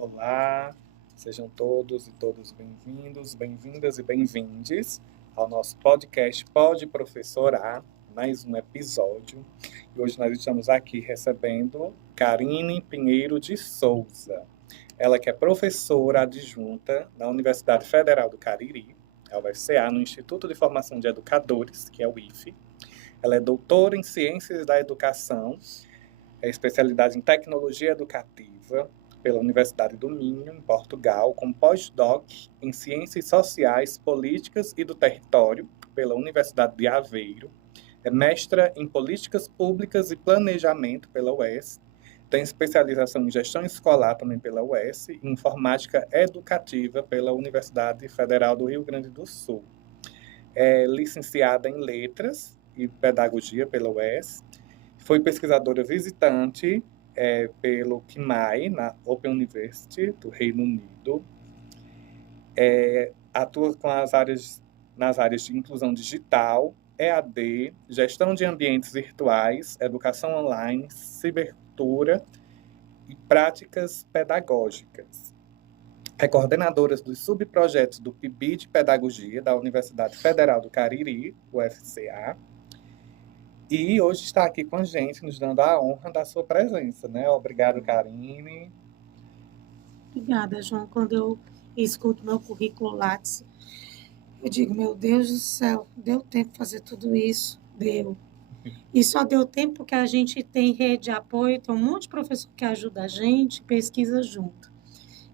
Olá, sejam todos e todas bem-vindos, bem-vindas e bem-vindes ao nosso podcast Pode Professorar, mais um episódio. E hoje nós estamos aqui recebendo Karine Pinheiro de Souza. Ela que é professora adjunta na Universidade Federal do Cariri, a UFCA, no Instituto de Formação de Educadores, que é o IFE. Ela é doutora em Ciências da Educação, é especialidade em Tecnologia Educativa pela Universidade do Minho, em Portugal, com pós-doc em Ciências Sociais, Políticas e do Território pela Universidade de Aveiro, é mestra em Políticas Públicas e Planejamento pela UES, tem especialização em Gestão Escolar também pela UES e Informática Educativa pela Universidade Federal do Rio Grande do Sul. É licenciada em Letras e Pedagogia pela UES, foi pesquisadora visitante pelo KMAI, na Open University do Reino Unido. Atua com nas áreas de inclusão digital, EAD, gestão de ambientes virtuais, educação online, cibercultura e práticas pedagógicas. É coordenadora dos subprojetos do PIB de Pedagogia da Universidade Federal do Cariri, UFCA, e hoje está aqui com a gente, nos dando a honra da sua presença, né? Obrigado, Karine. Obrigada, João. Quando eu escuto meu currículo Lattes, eu digo, meu Deus do céu, deu tempo de fazer tudo isso? Deu. E só deu tempo porque a gente tem rede de apoio, tem um monte de professor que ajuda a gente, pesquisa junto.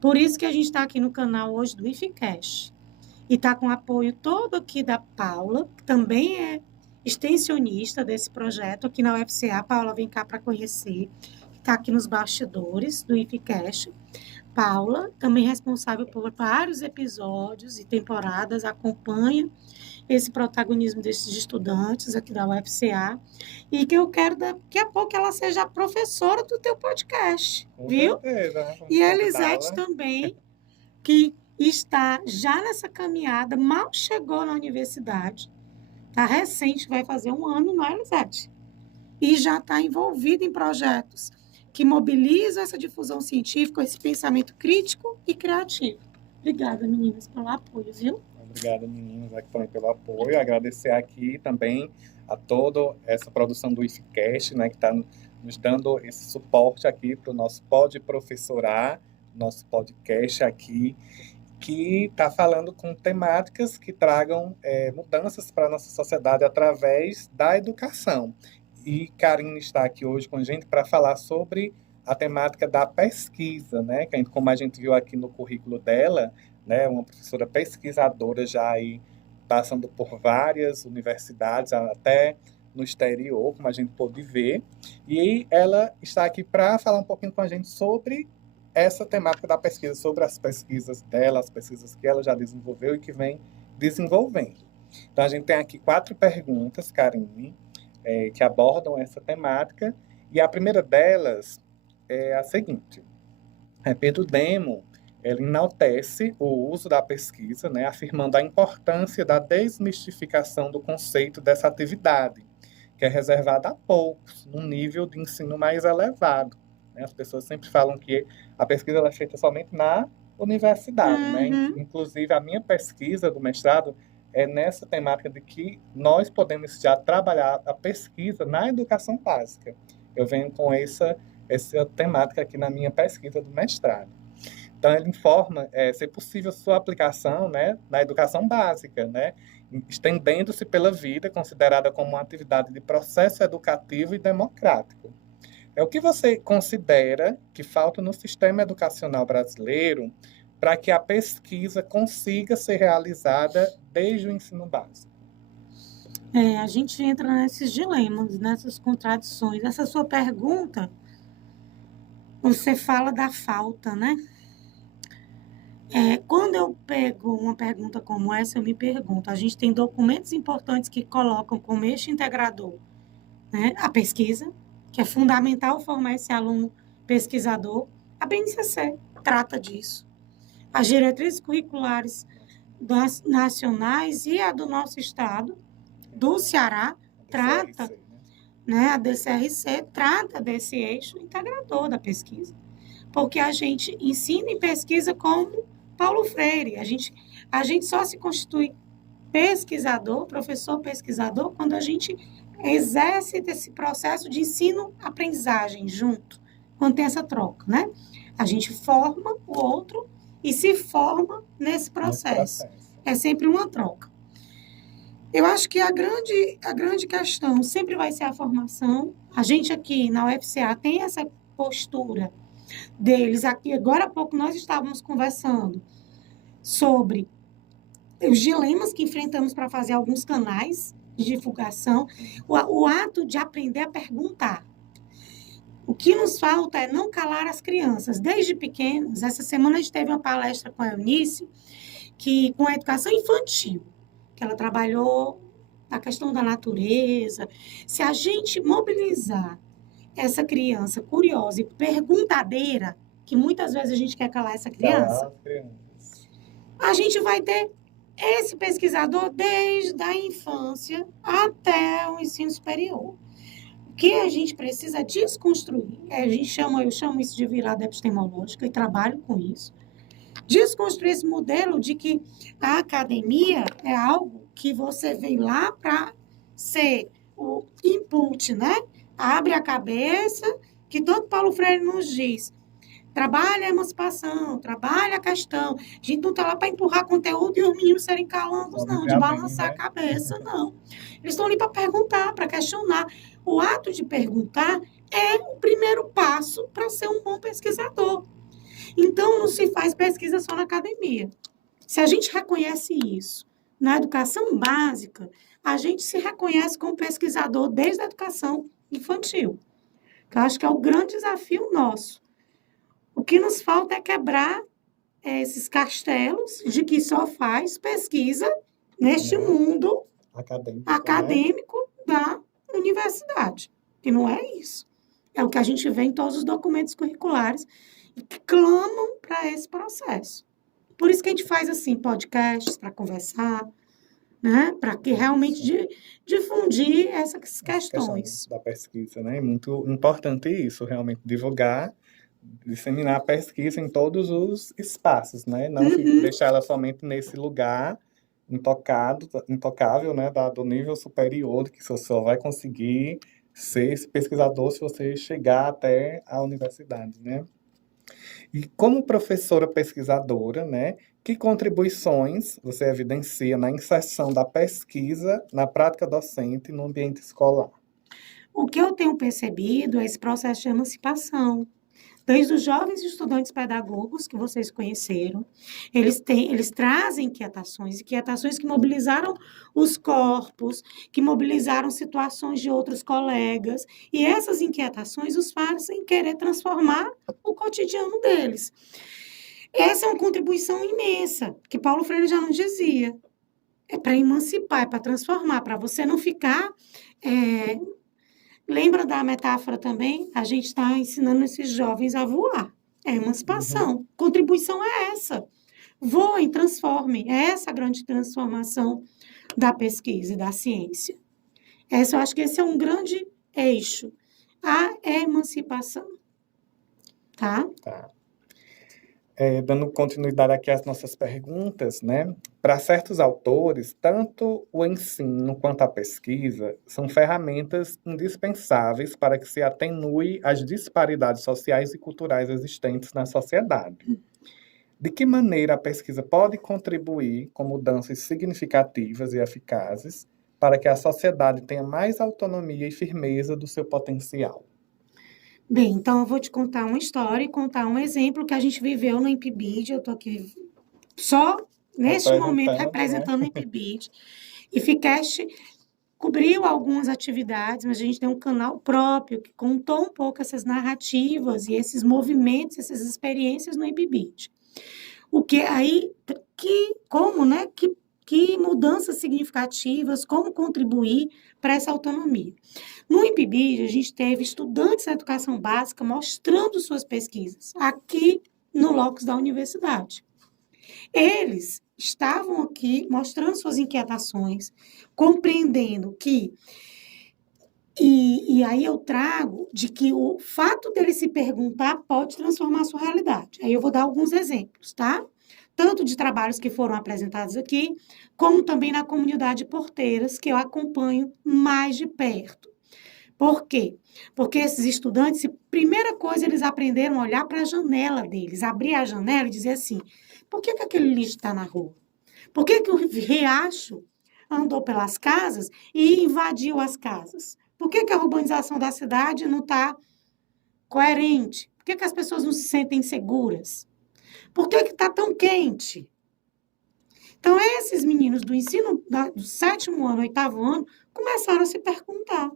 Por isso que a gente está aqui no canal hoje do IFCast. E está com apoio todo aqui da Paula, que também é extensionista desse projeto aqui na UFCA. Paula, vem cá para conhecer. Está aqui nos bastidores do IFCast. Paula, também responsável por vários episódios e temporadas, acompanha esse protagonismo desses estudantes aqui da UFCA, e que eu quero daqui a pouco ela seja a professora do teu podcast, viu? Certeza, e a Elisete também, que está já nessa caminhada, mal chegou na universidade, está recente, vai fazer um ano, não é, Elisete? E já está envolvida em projetos que mobilizam essa difusão científica, esse pensamento crítico e criativo. Obrigada, meninas, pelo apoio, viu? Obrigada, meninas, aqui também pelo apoio. Agradecer aqui também a toda essa produção do IFCast, né, que está nos dando esse suporte aqui para o nosso Pode Professorar, nosso podcast aqui, que está falando com temáticas que tragam mudanças para a nossa sociedade através da educação. E Karine está aqui hoje com a gente para falar sobre a temática da pesquisa, né? Que como a gente viu aqui no currículo dela, né? Uma professora pesquisadora já aí passando por várias universidades, até no exterior, como a gente pôde ver. E ela está aqui para falar um pouquinho com a gente sobre essa temática da pesquisa, sobre as pesquisas dela, as pesquisas que ela já desenvolveu e que vem desenvolvendo. Então, a gente tem aqui 4 perguntas, Karine, que abordam essa temática, e a primeira delas é a seguinte. Pedro Demo, ele enaltece o uso da pesquisa, né, afirmando a importância da desmistificação do conceito dessa atividade, que é reservada a poucos, num nível de ensino mais elevado. Né? As pessoas sempre falam que a pesquisa é feita somente na universidade. Né? Inclusive, a minha pesquisa do mestrado é nessa temática de que nós podemos já trabalhar a pesquisa na educação básica. Eu venho com essa temática aqui na minha pesquisa do mestrado. Então, ele informa ser possível sua aplicação, né, na educação básica, né, estendendo-se pela vida, considerada como uma atividade de processo educativo e democrático. O que você considera que falta no sistema educacional brasileiro para que a pesquisa consiga ser realizada desde o ensino básico? A gente entra nesses dilemas, nessas contradições. Essa sua pergunta, você fala da falta, né? Quando eu pego uma pergunta como essa, eu me pergunto, a gente tem documentos importantes que colocam como eixo integrador, né, a pesquisa, que é fundamental formar esse aluno pesquisador. A BNCC trata disso. As diretrizes curriculares nacionais e a do nosso estado, do Ceará, trata, né, a DCRC trata desse eixo integrador da pesquisa. porque a gente ensina e pesquisa como Paulo Freire. A gente só se constitui pesquisador, professor pesquisador, quando a gente exerce esse processo de ensino-aprendizagem junto, quando tem essa troca, né? A gente forma o outro e se forma nesse processo. É sempre uma troca. Eu acho que a grande questão sempre vai ser a formação. A gente aqui na UFCA tem essa postura deles. Aqui, agora há pouco, nós estávamos conversando sobre os dilemas que enfrentamos para fazer alguns canais de divulgação, o ato de aprender a perguntar. O que nos falta é não calar as crianças. Desde pequenas, essa semana a gente teve uma palestra com a Eunice, com a educação infantil, que ela trabalhou a questão da natureza. Se a gente mobilizar essa criança curiosa e perguntadeira, que muitas vezes a gente quer calar essa criança, a gente vai ter esse pesquisador desde a infância até o ensino superior. O que a gente precisa desconstruir, eu chamo isso de virada epistemológica e trabalho com isso. Desconstruir esse modelo de que a academia é algo que você vem lá para ser o input, né? Abre a cabeça, que todo Paulo Freire nos diz. Trabalha a emancipação, trabalha a questão. A gente não está lá para empurrar conteúdo e os meninos serem calandos, não, de balançar a cabeça, não. Eles estão ali para perguntar, para questionar. O ato de perguntar é o primeiro passo para ser um bom pesquisador. Então, não se faz pesquisa só na academia. Se a gente reconhece isso na educação básica, a gente se reconhece como pesquisador desde a educação infantil. Que eu acho que é o grande desafio nosso. O que nos falta é quebrar esses castelos de que só faz pesquisa neste mundo acadêmico da universidade. Que não é isso. É o que a gente vê em todos os documentos curriculares que clamam para esse processo. Por isso que a gente faz assim podcasts para conversar, né? Para que realmente difundir essas questões da pesquisa, né? É muito importante isso, realmente divulgar, disseminar a pesquisa em todos os espaços, né? Não deixar ela somente nesse lugar intocável, né? Do nível superior, que você só vai conseguir ser esse pesquisador se você chegar até a universidade, né? E como professora pesquisadora, né, que contribuições você evidencia na inserção da pesquisa na prática docente no ambiente escolar? O que eu tenho percebido é esse processo de emancipação. Desde os jovens estudantes pedagogos que vocês conheceram, eles trazem inquietações que mobilizaram os corpos, que mobilizaram situações de outros colegas, e essas inquietações os fazem querer transformar o cotidiano deles. Essa é uma contribuição imensa, que Paulo Freire já nos dizia. É para emancipar, é para transformar, para você não ficar... Lembra da metáfora também? A gente está ensinando esses jovens a voar. É emancipação. Contribuição é essa. Voem, transformem. É essa a grande transformação da pesquisa e da ciência. Eu acho que esse é um grande eixo. A emancipação. Tá? Dando continuidade aqui às nossas perguntas, né? Para certos autores, tanto o ensino quanto a pesquisa são ferramentas indispensáveis para que se atenue as disparidades sociais e culturais existentes na sociedade. De que maneira a pesquisa pode contribuir com mudanças significativas e eficazes para que a sociedade tenha mais autonomia e firmeza do seu potencial? Bem, então eu vou te contar uma história e contar um exemplo que a gente viveu no INPBID. Eu estou aqui só, neste momento, representando o INPBID. E Ficast cobriu algumas atividades, mas a gente tem um canal próprio que contou um pouco essas narrativas e esses movimentos, essas experiências no INPBID. Que mudanças significativas, como contribuir para essa autonomia. No INPBID, a gente teve estudantes da educação básica mostrando suas pesquisas, aqui no locus da universidade. Eles estavam aqui mostrando suas inquietações, compreendendo que E aí eu trago de que o fato dele se perguntar pode transformar a sua realidade. Aí eu vou dar alguns exemplos, tá? Tanto de trabalhos que foram apresentados aqui, como também na comunidade Porteiras, que eu acompanho mais de perto. Por quê? Porque esses estudantes, primeira coisa, eles aprenderam a olhar para a janela deles, abrir a janela e dizer assim: por que que aquele lixo está na rua? Por que que o riacho andou pelas casas e invadiu as casas? Por que que a urbanização da cidade não está coerente? Por que que as pessoas não se sentem seguras? Por que que está tão quente? Então, esses meninos do ensino do 7º ano, 8º ano, começaram a se perguntar.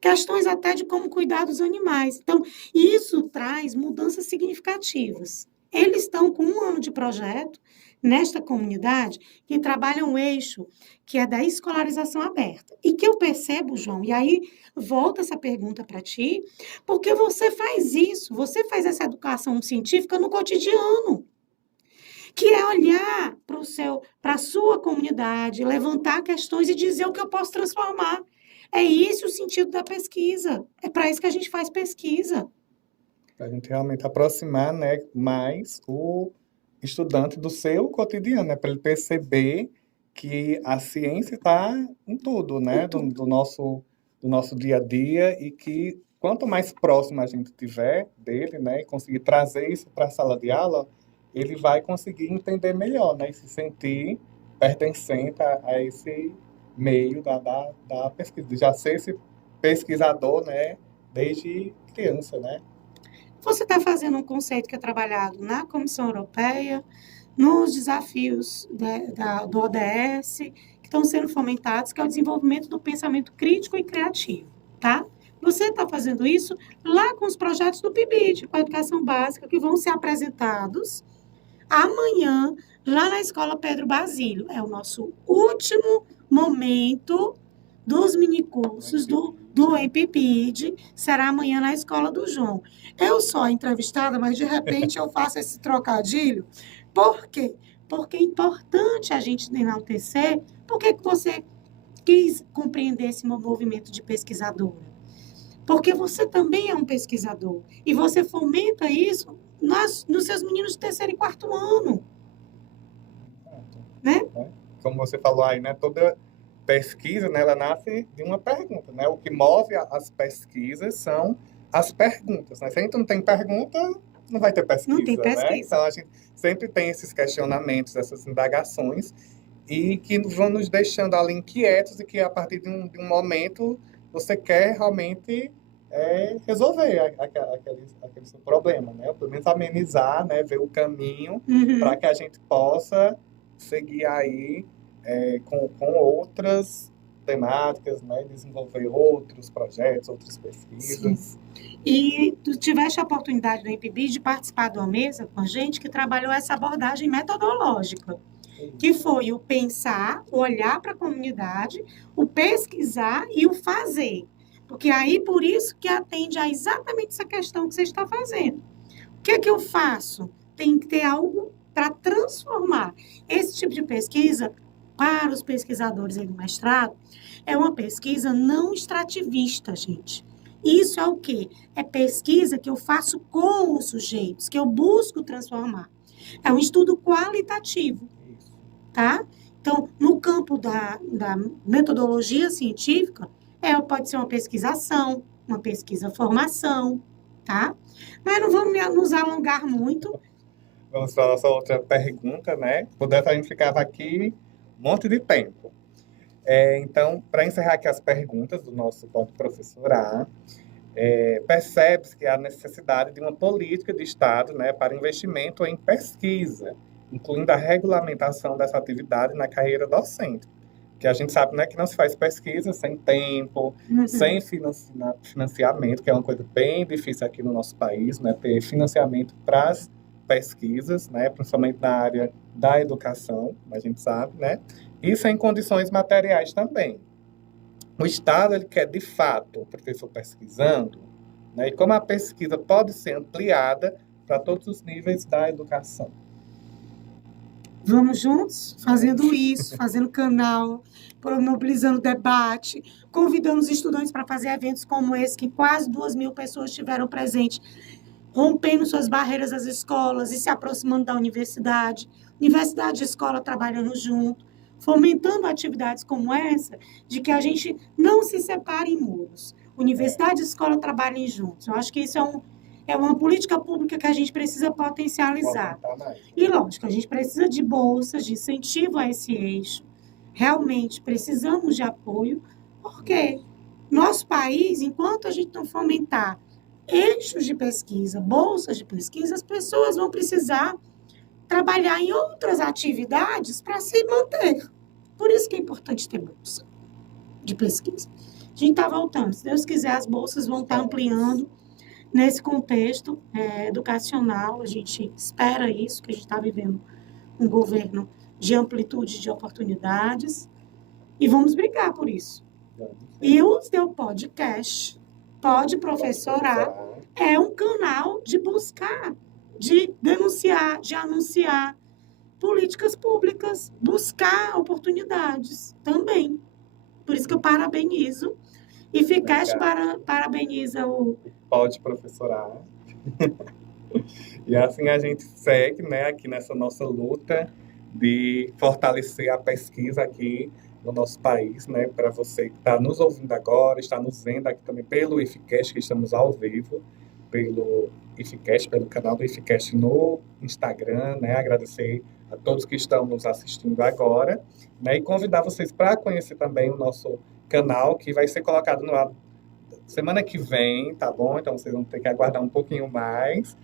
Questões até de como cuidar dos animais. Então, isso traz mudanças significativas. Eles estão com 1 ano de projeto nesta comunidade que trabalha um eixo que é da escolarização aberta. E que eu percebo, João, e aí volta essa pergunta para ti, porque você faz isso, você faz essa educação científica no cotidiano, que é olhar para a sua comunidade, levantar questões e dizer o que eu posso transformar. É esse o sentido da pesquisa. É para isso que a gente faz pesquisa. Para a gente realmente aproximar, né, mais o estudante do seu cotidiano, né, para ele perceber que a ciência está em tudo, né, do nosso dia a dia e que quanto mais próximo a gente tiver dele, né, e conseguir trazer isso para a sala de aula, ele vai conseguir entender melhor, né, e se sentir pertencente a esse meio da pesquisa, de já ser esse pesquisador, né, desde criança, né? Você está fazendo um conceito que é trabalhado na Comissão Europeia, nos desafios do ODS, que estão sendo fomentados, que é o desenvolvimento do pensamento crítico e criativo, tá? Você está fazendo isso lá com os projetos do PIBID, com a educação básica, que vão ser apresentados amanhã, lá na Escola Pedro Basílio. É o nosso último momento dos minicursos do MPPID, será amanhã na Escola do João. Eu sou a entrevistada, mas de repente eu faço esse trocadilho. Por quê? Porque é importante a gente enaltecer. Por que você quis compreender esse movimento de pesquisadora? Porque você também é um pesquisador. E você fomenta isso nos seus meninos de 3º e 4º ano, né? Como você falou aí, né? Toda pesquisa, né, ela nasce de uma pergunta, né? O que move as pesquisas são as perguntas, né? Se a gente não tem pergunta, não vai ter pesquisa, Não tem né? pesquisa. Então a gente sempre tem esses questionamentos, essas indagações e que vão nos deixando ali inquietos e que a partir de um momento você quer realmente resolver aquele seu problema, né? Pelo menos amenizar, né? Ver o caminho para que a gente possa seguir aí com outras temáticas, né? Desenvolver outros projetos, outras pesquisas. Sim. E tu tiveste a oportunidade no MPB de participar de uma mesa com a gente que trabalhou essa abordagem metodológica, que foi o pensar, o olhar para a comunidade, o pesquisar e o fazer. Porque aí, por isso que atende a exatamente essa questão que você está fazendo. O que é que eu faço? Tem que ter algo para transformar. Esse tipo de pesquisa, para os pesquisadores aí do mestrado, é uma pesquisa não extrativista, gente. Isso é o quê? É pesquisa que eu faço com os sujeitos, que eu busco transformar. É um estudo qualitativo, tá? Então, no campo da metodologia científica, pode ser uma pesquisação, uma pesquisa-formação, tá? Mas não vamos nos alongar muito. Vamos para a nossa outra pergunta, né? Pudesse, a gente ficava aqui um monte de tempo. Então, para encerrar aqui as perguntas do nosso ponto professor A, percebe-se que há necessidade de uma política de Estado, né, para investimento em pesquisa, incluindo a regulamentação dessa atividade na carreira docente. Que a gente sabe, né, que não se faz pesquisa sem tempo, sem financiamento, que é uma coisa bem difícil aqui no nosso país, né, ter financiamento para as pesquisas, né, principalmente na área da educação, a gente sabe, né, e sem condições materiais também. O Estado ele quer, de fato, o professor pesquisando, né, e como a pesquisa pode ser ampliada para todos os níveis da educação. Vamos juntos, fazendo isso, fazendo canal, mobilizando debate, convidando os estudantes para fazer eventos como esse, que quase 2.000 pessoas estiveram presentes, rompendo suas barreiras às escolas e se aproximando da universidade, universidade e escola trabalhando junto, fomentando atividades como essa, de que a gente não se separe em muros. Universidade e escola trabalhem juntos. Eu acho que isso é uma política pública que a gente precisa potencializar. E, lógico, a gente precisa de bolsas, de incentivo a esse eixo. Realmente precisamos de apoio, porque nosso país, enquanto a gente não fomentar eixos de pesquisa, bolsas de pesquisa, as pessoas vão precisar trabalhar em outras atividades para se manter. Por isso que é importante ter bolsa de pesquisa. A gente está voltando. Se Deus quiser, as bolsas vão estar ampliando nesse contexto educacional. A gente espera isso, que a gente está vivendo um governo de amplitude de oportunidades, e vamos brigar por isso. E o seu podcast, Pode Professorar, é um canal de buscar, de denunciar, de anunciar políticas públicas, buscar oportunidades também. Por isso que eu parabenizo. E Ficast parabeniza o Pode Professorar. E assim a gente segue, né, aqui nessa nossa luta de fortalecer a pesquisa aqui no nosso país, né, para você que está nos ouvindo agora, está nos vendo aqui também pelo IFCast, que estamos ao vivo, pelo IFCast, pelo canal do IFCast no Instagram, né, agradecer a todos que estão nos assistindo agora, né, e convidar vocês para conhecer também o nosso canal, que vai ser colocado no ar semana que vem, tá bom? Então vocês vão ter que aguardar um pouquinho mais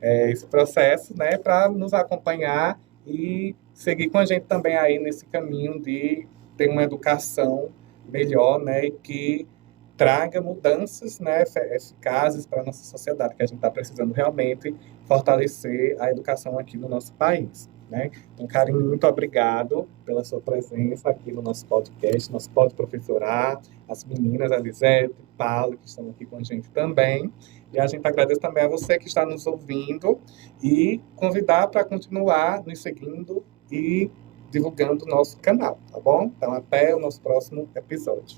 esse processo, né, para nos acompanhar e seguir com a gente também aí nesse caminho de ter uma educação melhor, né, e que traga mudanças, né, eficazes para a nossa sociedade, que a gente está precisando realmente fortalecer a educação aqui no nosso país, né? Então, Karine, muito obrigado pela sua presença aqui no nosso podcast, nosso Pode Professorar, as meninas, a Lisete, Paulo, que estão aqui com a gente também. E a gente agradece também a você que está nos ouvindo e convidar para continuar nos seguindo e divulgando o nosso canal, tá bom? Então, até o nosso próximo episódio.